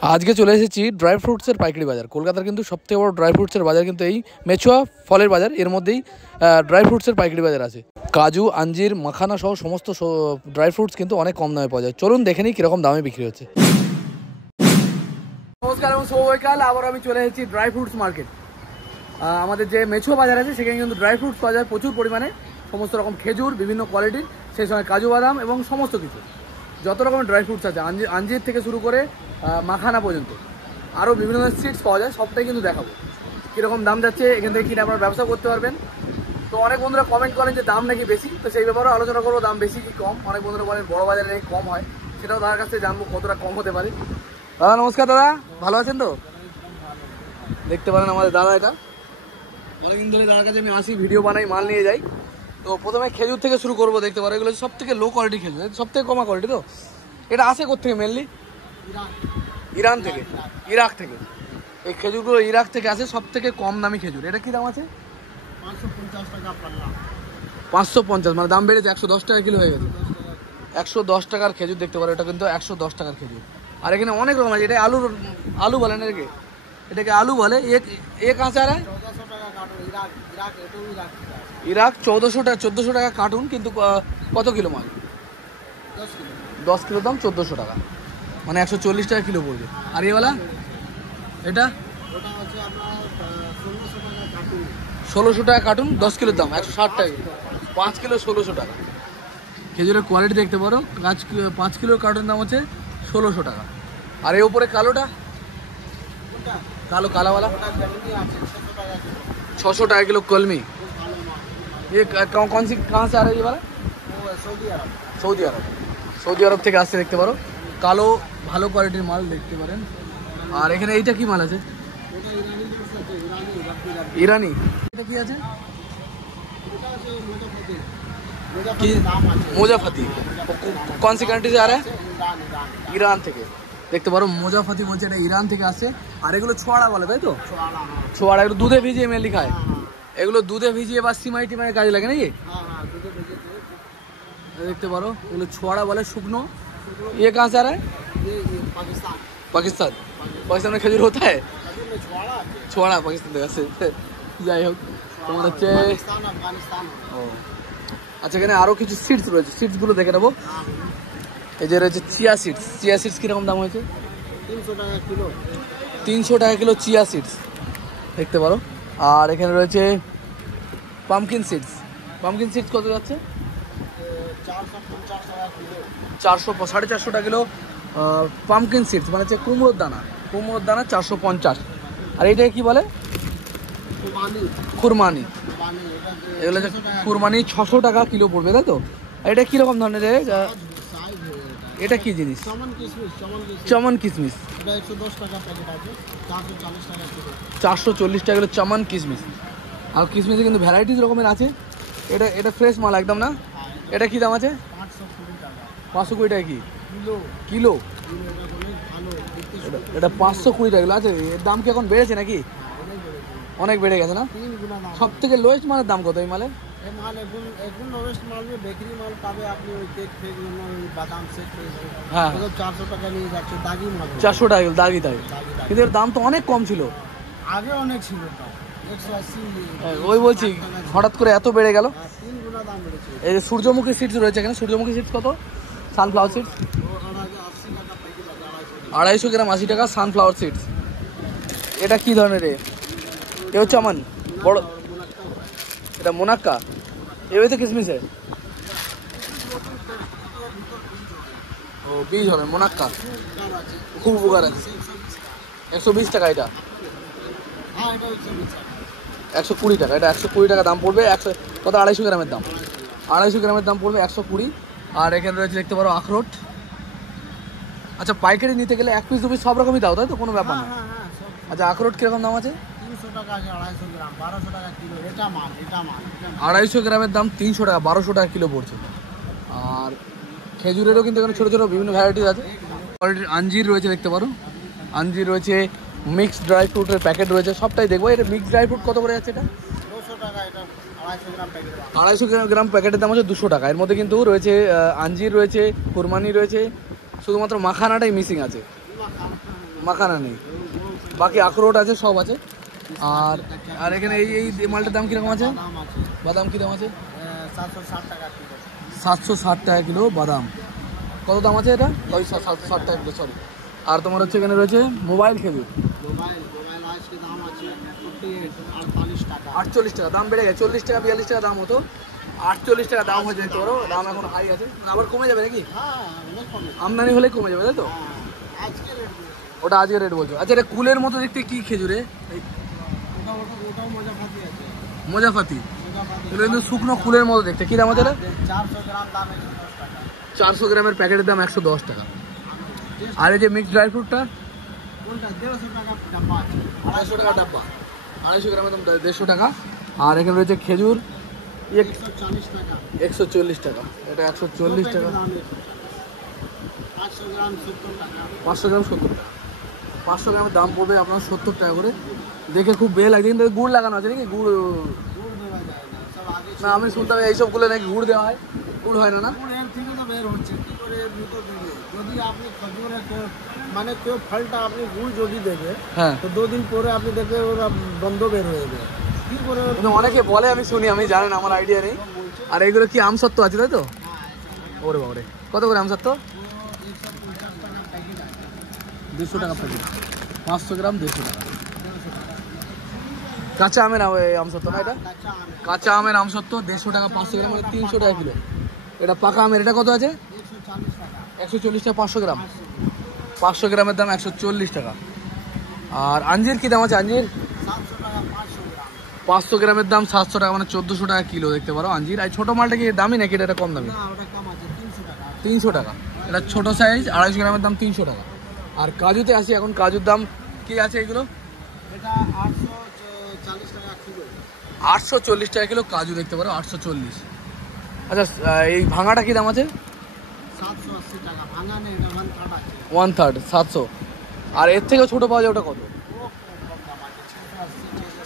আজকে চলে এসেছি ড্রাই ফ্রুটসের পাইকারি বাজার। কলকাতার কিন্তু সবথেকে বড় ড্রাই ফ্রুটসের বাজার কিন্তু এই মেচুয়া ফলের বাজার। এর মধ্যেই ড্রাই ফ্রুটসের পাইকারি বাজার আছে। কাজু, আঞ্জির, মাখানা সহ সমস্ত ড্রাই ফ্রুটস কিন্তু অনেক কম দামে পাওয়া যায়। চলুন দেখে নিই কীরকম দামে বিক্রি হচ্ছে। নমস্কার এবং শুভবিকাল। আবার আমি চলে এসেছি ড্রাই ফ্রুটস মার্কেট। আমাদের যে মেচুয়া বাজার আছে সেখানে কিন্তু ড্রাই ফ্রুটস পাওয়া যায় প্রচুর পরিমাণে। সমস্ত রকম খেজুর, বিভিন্ন কোয়ালিটির, সেই সময় কাজু বাদাম এবং সমস্ত কিছু যত রকমের ড্রাই ফ্রুটস আছে, আঞ্জির থেকে শুরু করে মাখানা পর্যন্ত আরও বিভিন্ন ধরনের সিডস পাওয়া যায়। সবটাই কিন্তু দেখাবো কীরকম দাম যাচ্ছে, এখান থেকে কিনে আপনারা ব্যবসা করতে পারবেন। তো অনেক বন্ধুরা কমেন্ট করেন যে দাম নাকি বেশি, তো সেই ব্যাপারেও আলোচনা করবো দাম বেশি কি কম। অনেক বন্ধুরা বলেন বড় বাজারে নাকি কম হয়, সেটাও তার কাছ থেকে জানবো কতটা কম হতে পারে। দাদা নমস্কার। দাদা ভালো আছেন তো? দেখতে পারেন আমাদের দাদা, এটা অনেকদিন ধরে দাদার কাছে আমি আসি, ভিডিও বানাই, মাল নিয়ে যাই। তো প্রথমে খেজুর থেকে শুরু করবো। দেখতে পারো এগুলো সব থেকে লো কোয়ালিটি খেজুর, সব থেকে কমা কোয়ালিটি। তো এটা আসে কোথেকে? মেনলি ইরান থেকে, ইরাক থেকে। এই খেজুরগুলো ইরাক থেকে আসে, সব থেকে কম দামি খেজুর। এটা কি দাম আছে? 550, মানে দাম বেড়েছে, 110 টাকা কিলো হয়ে গেছে। 110 টাকার খেজুর দেখতে পারো, এটা কিন্তু 110 টাকার খেজুর। আর এখানে অনেক রকম আছে। এটা আলু বলেন এটাকে, এটাকে আলু বলে। এক আচার ইরাক 1400 টাকা কার্টুন, কিন্তু কত কিলো মাল? 10 কিলো দাম 1400 টাকা, মানে 140 টাকা কিলো পড়বে। আর এওয়ালা এটা 1600 টাকা কার্টুন, 10 কিলোর দাম 160 টাকা, 5 কিলো 1600 টাকা। খেজুরের কোয়ালিটি দেখতে পারো, 5 কিলোর কার্টুন দাম হচ্ছে 1600 টাকা। আর এর উপরে কালোটা, কালাওয়ালা 600 টাকা किलो कलमी। ये कौन सी कहाँ से आ रहा है ये वाला? সৌদি আরব থেকে আসছে। দেখতে পারো কালো ভালো কোয়ালিটির মাল দেখতে পারেন। আর এখানে এইটা কি মাল আছে? ইরানি। এটা কি আছে? মোজাফাতি। कौन सी कंट्री से आ रहा है? ইরান থেকে। দেখতে পারো মোজাফাতি বলছে, এটা ইরান থেকে আসছে। আর এগুলো ছোয়াড়া বলে, তাই তো? ছোয়াড়া, এগুলো দুধে ভিজিয়ে মেনলি খায়। এগুলো দুধে ভিজিয়ে বা সিমাই টিমাই কাজে লাগে নাকি? দেখতে পারো এগুলো ছোয়াড়া বলে, শুকনো। ये कहाँ से आ रहा है? পাকিস্তান में খেজুর होता है? ছোয়াড়া পাকিস্তান থেকে আসছে। যাই হোক, তোমার হচ্ছে ও আচ্ছা। এখানে আরও কিছু সিডস রয়েছে, সিডসগুলো দেখে নেবো। এই যে রয়েছে চিয়া সিডস কীরকম দাম হয়েছে? 300 টাকা কিলো চিয়া সিডস দেখতে পারো। আর এখানে রয়েছে পামকিন সিডস কত যাচ্ছে? 450 টাকা কিলো। পামকিন সিডস মানে হচ্ছে কুমড়োর দানা 450। আর এইটাকে কি বলে? খুরমানি। এগুলো হচ্ছে খুরমানি, 600 টাকা কিলো পড়বে, তাই তো? আর এটা কীরকম ধরনের? এটা কি জিনিস? চমন কিশমিশ। 440 টাকা কিলো চমন কিশমিশ। আর কিশমিশে কিন্তু ভ্যারাইটিস রকমের আছে। এটা ফ্রেশ মাল একদম না? এটা কি দাম আছে? 520 টাকা কি কিলো? এটা 520 টাকা কিলো আছে। এর দাম কি এখন বেড়েছে নাকি? অনেক বেড়ে গেছে না? সব থেকে লোয়েস্ট মালের দাম কত এই মালের? হ্যাঁ, 400 টাকা দাগি। কিন্তু এর দাম তো অনেক কম ছিল আগে, অনেক ছিল। ওই বলছি হঠাৎ করে এত বেড়ে গেল। এই যে সূর্যমুখী সিডস রয়েছে এখানে। সূর্যমুখী সিডস কত? সানফ্লাওয়ার সিডস 250 গ্রাম 80 টাকা সানফ্লাওয়ার সিডস। এটা কি ধরনের? এ হচ্ছে আমান বড়, এটা মোনাক্কা। এভাবে তো কিসমিস ও বীজ হবে মোনাক্কা, খুব উপকার আছে। 120 টাকা এটা, 120 টাকা। এটা 120 টাকা দাম পড়বে। কত? 250 গ্রামের দাম, 250 গ্রামের দাম পড়বে 120। আর এখানে রয়েছে দেখতে পারো আখরোট। আচ্ছা, পাইকারি নিতে গেলে 1 পিস 2 পিস সব রকমই দাও, তাই তো? কোনো ব্যাপার না। আচ্ছা, আখরোট কিরকম দাম আছে? 250 গ্রামের দাম 300 টাকা, 1200 টাকা কিলো পড়ছে। আর খেজুরেরও কিন্তু এখানে ছোটো ছোটো বিভিন্ন ভ্যারাইটিস আছে। কোয়ালিটির আঞ্জির রয়েছে দেখতে পারো। আঞ্জির রয়েছে, মিক্সড ড্রাই ফ্রুটের প্যাকেট রয়েছে। সবটাই দেখবো। এটা মিক্সড ড্রাই ফ্রুট কত করে যাচ্ছে? এটা 250 গ্রাম প্যাকেটের দাম হচ্ছে 200 টাকা। এর মধ্যে কিন্তু রয়েছে আঞ্জির রয়েছে, খুরমানি রয়েছে, শুধুমাত্র মাখানাটাই মিসিং আছে। মাখানা নেই, বাকি আখরোট আছে, সব আছে। আর আর এখানে এই মালটার দাম কীরকম আছে? বাদাম কী দাম আছে? 760 টাকা কিলো বাদাম। কত দাম আছে এটা? ওই 760 টাকা কিলো, সরি। আর তোমার হচ্ছে এখানে রয়েছে মোবাইল খেজুর, 48 টাকা। দাম বেড়ে গেছে, 40 টাকা 42 টাকা দাম হতো, 48 টাকা দাম হয়ে যেতে পারো। দাম এখন হাই আছে, আবার কমে যাবে নাকি? আমদানি হলে কমে যাবে, তাই তো? ওটা আজকে রেট বলছো। আচ্ছা, এটা কুলের মতো দেখতে কি খেজুরে? মোজাফাতি। এগুলো কিন্তু শুকনো কুলের মতো দেখতে। কী দাম আছে এটা? 400 গ্রামের প্যাকেটের দাম 110 টাকা। আর এই যে মিক্সড ড্রাই ফ্রুটটা 250 টাকা ডাব্বা, 250 গ্রামের দাম 150 টাকা। আর এখানে রয়েছে খেজুর 140 টাকা, এটা 140 টাকা। 500 গ্রাম 70 টাকা, 500 গ্রামের দাম পড়বে আপনার 70 টাকা করে। দেখে খুব বেল লাগছে, কিন্তু গুড় লাগানো আছে নাকি? গুড় না, আমি শুনতাম এইসবগুলো নাকি গুড় দেওয়া হয়। গুড় হয় না? না, যদি আপনি খজুরে মানে কেউ ফলটা আপনি গুড় যদি দেবে, হ্যাঁ, তো 2 দিন পরে আপনি দেখবে ওরা বন্ধ বের হয়ে যাবে। কি করে অনেকে বলে, আমি শুনি, আমি জানেন, আমার আইডিয়া নেই। আর এইগুলো কি আমসত্ত্ব আছে, তাই তো? ওরে বাবারে, কত করে আমসত্ত্ব? 150 টাকা প্যাকেট, 500 গ্রাম 150 টাকা। কাঁচা আমের আমসত্ত্ব না এটা? কাঁচা আমের আমসত্ত্ব 150 টাকা, 500 গ্রাম 300 টাকা কিলো। এটা পাকা আমের, এটা কত আছে? 140 টাকা 500 গ্রাম। 500 গ্রামের দাম 140 টাকা। আর আঞ্জির কী দাম আছে? আঞ্জির 500 গ্রামের দাম 700 টাকা, মানে 1400 টাকা কিলো দেখতে পারো আঞ্জির। আর ছোটো মালটা কি দামি নাকি? এটা কম দামি? 300 টাকা। এটা ছোটো সাইজ 250 গ্রামের দাম 300 টাকা। আর কাজুতে আসি এখন, কাজুর দাম কি আছে এগুলো? এটা 840 টাকা কিলো। 840 টাকা কিলো কাজু দেখতে পারো, 840। আচ্ছা, এই ভাঙাটা কি দাম আছে? 780 টাকা। ভাঙা নেই, এটা 1/3 আছে। 1/3 700। আর এর থেকেও ছোটো পাওয়া যায়, ওটা কত?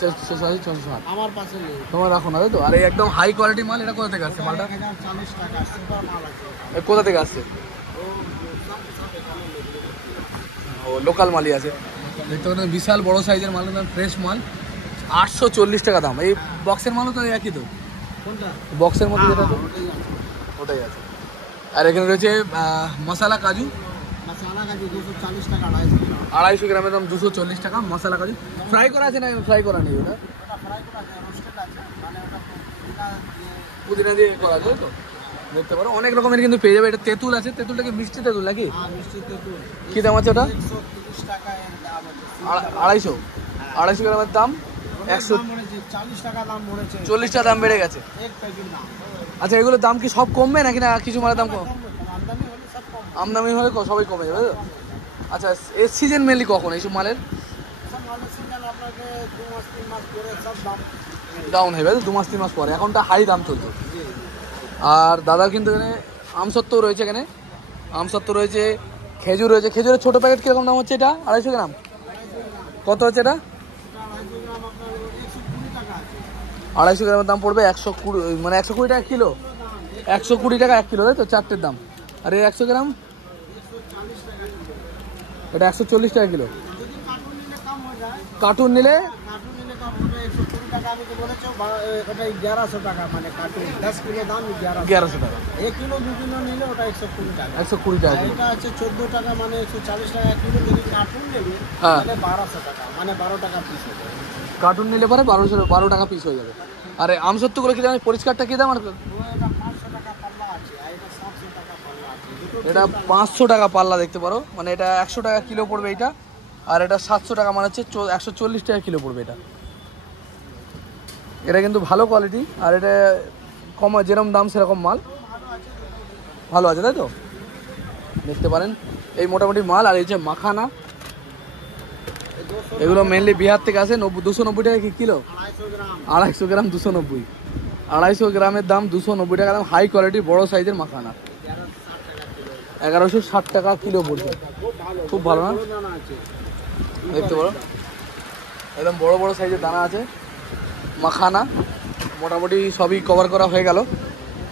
660। আমার পাশে নেই, তোমার রাখো না, তাই তো? আর এই একদম হাই কোয়ালিটি মাল, এটা কোথা থেকে আসছে মালটা? 1040 টাকা সুপার মাল আছে। কোথা থেকে আসছে? ও, লোকাল মালই আছে দেখতে পাচ্ছেন। বিশাল বড় সাইজের মাল, ফ্রেশ মাল, 840 টাকা দাম। এই বক্সের মালও তো একই তো? কোনটা? বক্সের মধ্যে যেটা, ওটাই আছে। আর এখানে রয়েছে মশলা কাজু, মশলা কাজু 240 টাকা, 250 গ্রামের দাম 240 টাকা। মশলা কাজু ফ্রাই করা আছে না? ফ্রাই করা নেই, ওটা ফ্রাই করা আছে, রোস্টেড আছে, মানে ওটা পুদিনা দিয়ে করা আছে, তো দেখতে পারো। অনেক রকমের কিন্তু পেয়ে যাবে। এটা তেঁতুল আছে, তেঁতুলটা কি মিষ্টি তেঁতুল নাকি? মিষ্টি তেঁতুল। কী দাম আছে ওটা? 130 টাকা এর দাম আছে। 250 গ্রামের দাম 40 টাকা দাম পড়েছে। 40 টাকা দাম বেড়ে গেছে। এক প্যাকেট দাম। আচ্ছা, এগুলোর দাম কি সব কমবে নাকি? না, কিছু মালের দাম কম? আমদানি হলে সব কম। আমদানি হলে সবাই কমে যাবে, তো? আচ্ছা, এর সিজন মেনলি কখন এইসব মালের? সব মালের সিজন আপনাকে 2 মাস 3 মাস পরে সব দাম ডাউন হয়ে যাবে, 2 মাস 3 মাস পরে। এখনটা হাই দাম চলছে। আর দাদার কিন্তু এখানে আমসত্ত্ব রয়েছে, এখানে আমসত্ত্ব রয়েছে, খেজুর রয়েছে। খেজুরের ছোটো প্যাকেট কীরকম দাম হচ্ছে এটা? 250 গ্রাম কত হচ্ছে এটা? 250 গ্রামের দাম পড়বে 120, মানে 120 টাকা কিলো। 120 টাকা 1 কিলো, তাই তো? চারটের দাম। আর এই 100 গ্রাম এটা 140 টাকা কিলো। কার্টুন নিলে আমি তো বলেছি ওটা 1100 টাকা, মানে কার্টুন 10 কিলো দাম 1100 টাকা। 1 কিলো 2 কিলো নিলে ওটা 120 টাকা। 120 টাকা কিলো। এটা আছে 14 টাকা, মানে 140 টাকা কিলো। যদি কার্টুন নেবে হ্যাঁ, তাহলে 1200 টাকা, মানে 12 টাকা পিস হবে। কার্টুন নিলে পরে 12 টাকা পিস হয়ে যাবে। আর আমসত্ত্বগুলো কি দাম? পরিষ্কারটা কি দাম? আর এটা 500 টাকা পাল্লা আছে, আর এটা 700 টাকা পাল্লা আছে। এটা 500 টাকা পাল্লা দেখতে পারো, মানে এটা 100 টাকা কিলো পড়বে এটা। আর এটা 700 টাকা, মানে হচ্ছে 140 টাকা কিলো পড়বে এটা। এটা কিন্তু ভালো কোয়ালিটি। আর এটা কম, যেরকম দাম সেরকম মাল ভালো আছে, তাই তো? দেখতে পারেন এই মোটামুটি মাল। আর এই যে মাখানা, এগুলো মেনলি বিহার থেকে আসে। 290 টাকা কি কিলো? 250 গ্রাম 290। 250 গ্রামের দাম 290 টাকা দাম। হাই কোয়ালিটি বড় সাইজের মাখানা 1160 টাকা কিলো পড়ছে। খুব ভালো না? দেখতে পারো একদম বড় বড় সাইজের দানা আছে। মাখানা মোটামুটি সবই কভার করা হয়ে গেল।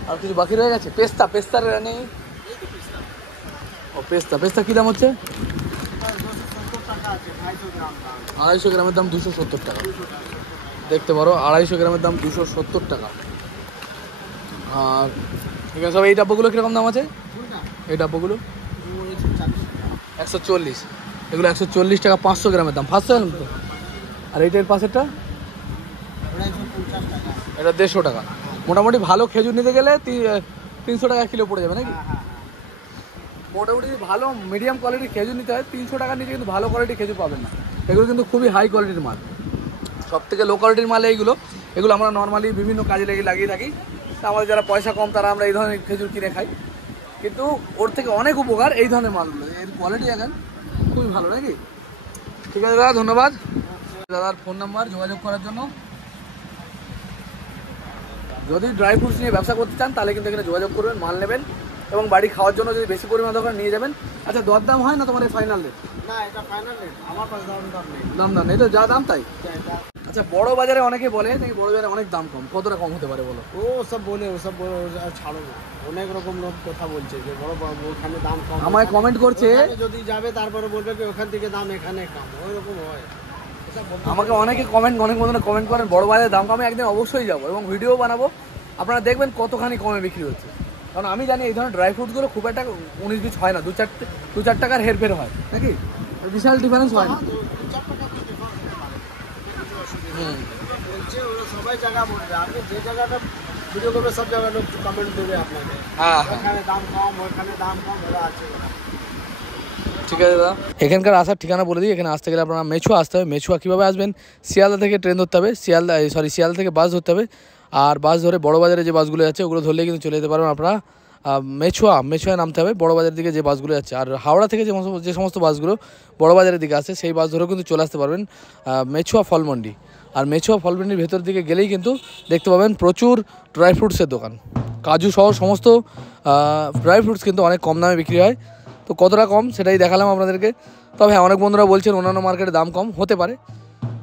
আর কিছু বাকি রয়ে গেছে? পেস্তার নেই? ও, পেস্তা কী দাম হচ্ছে? আছে 250 গ্রাম দাম। 250 গ্রামের দাম 270 টাকা। দেখতে পারো 250 গ্রামের দাম 270 টাকা। আর এখানে সব এই ডাব্বাগুলো কীরকম দাম আছে? কোনটা? এই ডাব্বাগুলো ও 140 টাকা। 140, এগুলো 140 টাকা 500 গ্রামের দাম। 500 গ্রাম তো। আর এইটার পাশেরটা ওটা 150 টাকা। এটা 150 টাকা। মোটামুটি ভালো খেজুর নিতে গেলে 300 টাকা কিলো পড়ে যাবে নাকি? হ্যাঁ হ্যাঁ। মোটামুটি ভালো মিডিয়াম কোয়ালিটির খেজুর নিতে হয় 300 টাকার নিচে কিন্তু ভালো কোয়ালিটির খেজুর পাবেন না। এগুলো কিন্তু খুবই হাই কোয়ালিটির মাল। সব থেকে লো কোয়ালিটির মাল এইগুলো। এগুলো আমরা নর্মালি বিভিন্ন কাজে লাগিয়ে থাকি। তা আমাদের যারা পয়সা কম তারা আমরা এই ধরনের খেজুর কিনে খাই, কিন্তু ওর থেকে অনেক উপকার এই ধরনের মালগুলো। এর কোয়ালিটি এখন খুবই ভালো নাকি? ঠিক আছে দাদা, ধন্যবাদ। দাদার ফোন নাম্বার যোগাযোগ করার জন্য। যদি ড্রাই ফ্রুটস নিয়ে ব্যবসা করতে চান তাহলে কিন্তু এখানে যোগাযোগ করবেন, মাল নেবেন এবং বাড়ি খাওয়ার জন্য যদি বেশি পরিমাণ দরকার নিয়ে যাবেন। আচ্ছা, দরদাম হয় না তোমার এই ফাইনাল রেট? না, এটা ফাইনাল রেট। আমার কাছে দাম নেই। দাম নেই তো, যা দাম তাই। এটা আচ্ছা, বড় বাজারে অনেকে বলে নাকি বড় বাজারে অনেক দাম কম, কতটা কম হতে পারে বলো? ও সব বলে ছাড়ো না। অনেক রকম লোক কথা বলছে যে বড় ওখানে দাম কম। আমায় কমেন্ট করছে, ওখানে যদি যাবে তারপরে বলবে কি ওখান থেকে দাম এখানে কম, ওইরকম হয়। আমাকে অনেকে অনেক বন্ধুরা কমেন্ট করেন বড় বাজারে দাম কমে, একদিন অবশ্যই যাবো এবং ভিডিও বানাবো, আপনারা দেখবেন কতখানি কমে বিক্রি হচ্ছে। কারণ আমি জানি এই ধরনের ড্রাই ফ্রুটসগুলো খুব একটা 19-20 হয় না, 2-4 টাকার হেরফের হয় নাকি, বিশাল ডিফারেন্স হয় না। বলছে ওরা সবাই জায়গা বলবে, আপনি যে জায়গাটা ভিডিও করবে সব জায়গায় লোক কমেন্ট দেবে আপনাকে। হ্যাঁ, ওখানে দাম কম, ওখানে দাম কম, ওরা আছে। ঠিক আছে দাদা, এখানকার আসার ঠিকানা বলে দিই। এখানে আসতে গেলে আপনারা মেছুয়া আসতে হবে। মেছুয়া কীভাবে আসবেন? শিয়ালদা থেকে ট্রেন ধরতে হবে, শিয়ালদা থেকে বাস ধরতে হবে। আর বাস ধরে বড় বাজারে যে বাসগুলো যাচ্ছে ওগুলো ধরলে কিন্তু চলে যেতে পারবেন আপনারা মেছুয়ায় নামতে হবে, বড় বাজারের দিকে যে বাসগুলো যাচ্ছে। আর হাওড়া থেকে যে সমস্ত বাসগুলো বড় বাজারের দিকে আসছে সেই বাস ধরেও কিন্তু চলে আসতে পারবেন মেছুয়া ফলমন্ডি। আর মেছুয়া ফলমন্ডির ভেতর দিকে গেলেই কিন্তু দেখতে পাবেন প্রচুর ড্রাই ফ্রুটসের দোকান। কাজু সহ সমস্ত ড্রাই ফ্রুটস কিন্তু অনেক কম দামে বিক্রি হয়। তো কতটা কম সেটাই দেখালাম আপনাদেরকে। তবে হ্যাঁ, অনেক বন্ধুরা বলছেন অন্যান্য মার্কেটে দাম কম হতে পারে,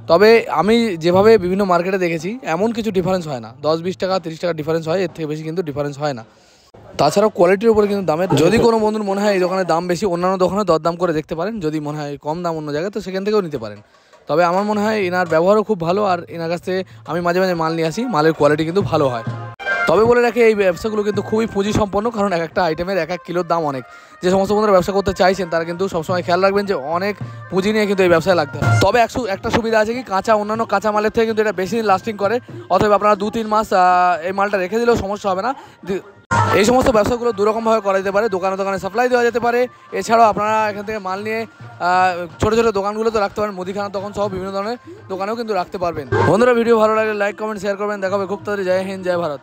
তবে আমি যেভাবে বিভিন্ন মার্কেটে দেখেছি এমন কিছু ডিফারেন্স হয় না। 10-20 টাকা 30 টাকা ডিফারেন্স হয়, এর থেকে বেশি কিন্তু ডিফারেন্স হয় না। তাছাড়াও কোয়ালিটির উপরে কিন্তু দামের, যদি কোনো বন্ধুর মনে হয় এই দোকানের দাম বেশি, অন্যান্য দোকানে দরদাম করে দেখতে পারেন। যদি মনে হয় কম দাম অন্য জায়গায়, তো সেখান থেকেও নিতে পারেন। তবে আমার মনে হয় এনার ব্যবহারও খুব ভালো, আর এনার কাছ থেকে আমি মাঝে মাঝে মাল নিয়ে আসি, মালের কোয়ালিটি কিন্তু ভালো হয়। তবে বলে রাখি এই ব্যবসাগুলো কিন্তু খুবই পুঁজি সম্পন্ন, কারণ এক একটা আইটেমের এক কিলোর দাম অনেক। যে সমস্ত বন্ধুরা ব্যবসা করতে চাইছেন তারা কিন্তু সবসময় খেয়াল রাখবেন যে অনেক পুঁজি নিয়ে কিন্তু এই ব্যবসায় লাগতে হবে। তবে একটা সুবিধা আছে কি, অন্যান্য কাঁচা মালের থেকে কিন্তু এটা বেশি দিন লাস্টিং করে। অথবা আপনারা 2-3 মাস এই মালটা রেখে দিলেও সমস্যা হবে না। এই সমস্ত ব্যবসাগুলো দুরকমভাবে করা যেতে পারে। দোকানে সাপ্লাই দেওয়া যেতে পারে। এছাড়াও আপনারা এখান থেকে মাল নিয়ে ছোটো ছোটো দোকানগুলো তো রাখতে পারেন, মুদিখানা দোকান সহ বিভিন্ন ধরনের দোকানেও কিন্তু রাখতে পারবেন। বন্ধুরা, ভিডিও ভালো লাগলে লাইক কমেন্ট শেয়ার করবেন। দেখা হবে খুব তাড়াতাড়ি। জয় হিন্দ, জয় ভারত।